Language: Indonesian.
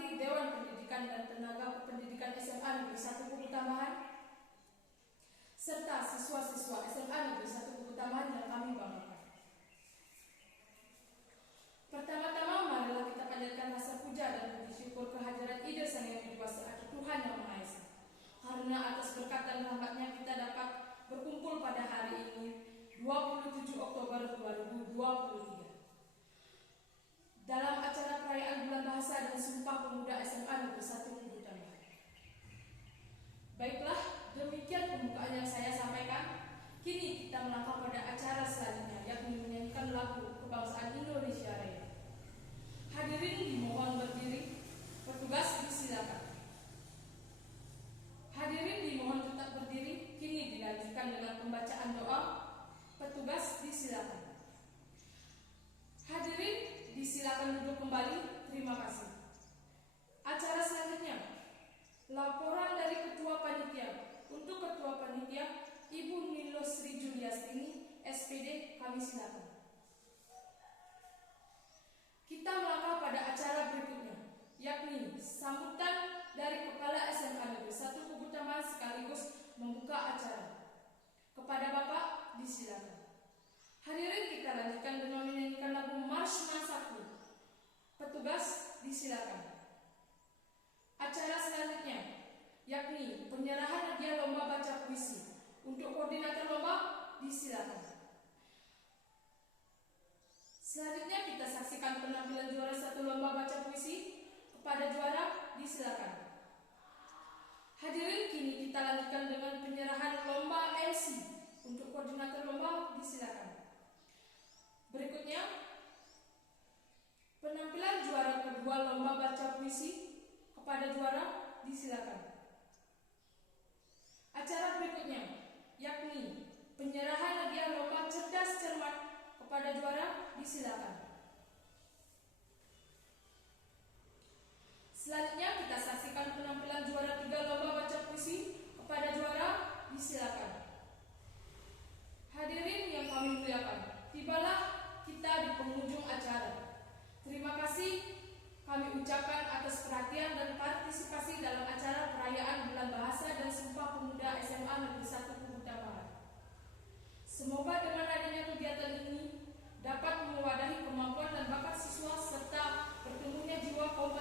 menghormati Dewan Pendidikan dan Tenaga Kependidikan SMA Negeri 1 Kubu Tambahan serta siswa-siswa SMA Negeri 1 Kubu Tambahan yang kami banggakan. Pertama-tama marilah kita panjatkan rasa puja dan puji syukur kehadirat Ida Sang Yang Berkuasa atau Tuhan Yang Maha Esa, karena atas berkat dan rahmat-Nya kita dapat berkumpul pada hari ini 27 Oktober 2023 dalam acara perayaan Bulan Bahasa dan Sumpah Pemuda SMA Negeri 1 Kubu Tambahan. Baiklah, demikian pembukaan yang saya sampaikan. Kini kita melangkah pada acara selanjutnya, yakni menyanyikan lagu Kebangsaan Indonesia Raya. Hadirin dimohon berdiri, petugas disilakan. Hadirin dimohon tetap berdiri. Kini dilanjutkan dengan pembacaan doa. Petugas disilakan. Hadirin disilakan duduk kembali. Terima kasih. Acara selanjutnya, laporan dari Ketua Panitia. Untuk Ketua Panitia, Ibu Nilo Sri Juliastini, SPD, kami silakan. Kita melangkah pada acara berikutnya, yakni sambutan dari Kepala SMA Negeri 1 Kubu Tambahan sekaligus membuka acara. Kepada Bapak, disilakan. Hadirin, kita lanjutkan dengan menyanyikan lagu Marsh Mansaku. Petugas, disilakan. Acara selanjutnya, yakni penyerahan hadiah lomba baca puisi. Untuk koordinator lomba, disilakan. Selanjutnya kita saksikan penampilan juara 1 lomba baca puisi. Kepada juara, disilakan. Hadirin, kini kita lanjutkan dengan penyerahan lomba MC. Untuk koordinator lomba, disilakan. Berikutnya, penampilan juara kedua lomba baca puisi. Kepada juara, disilakan. Acara berikutnya, yakni penyerahan hadiah lomba cerdas cermat. Kepada juara, disilakan. Selanjutnya kita saksikan penampilan juara 3 lomba baca puisi. Kepada juara, disilakan. Hadirin yang kami muliakan, tibalah kita di penghujung acara. Terima kasih kami ucapkan atas perhatian dan partisipasi dalam acara perayaan Bulan Bahasa dan Sumpah Pemuda SMA Negeri 1 Kubu Tambahan. Semoga dengan adanya kegiatan ini dapat mewadahi kemampuan dan bakat siswa serta bertemunya jiwa kaum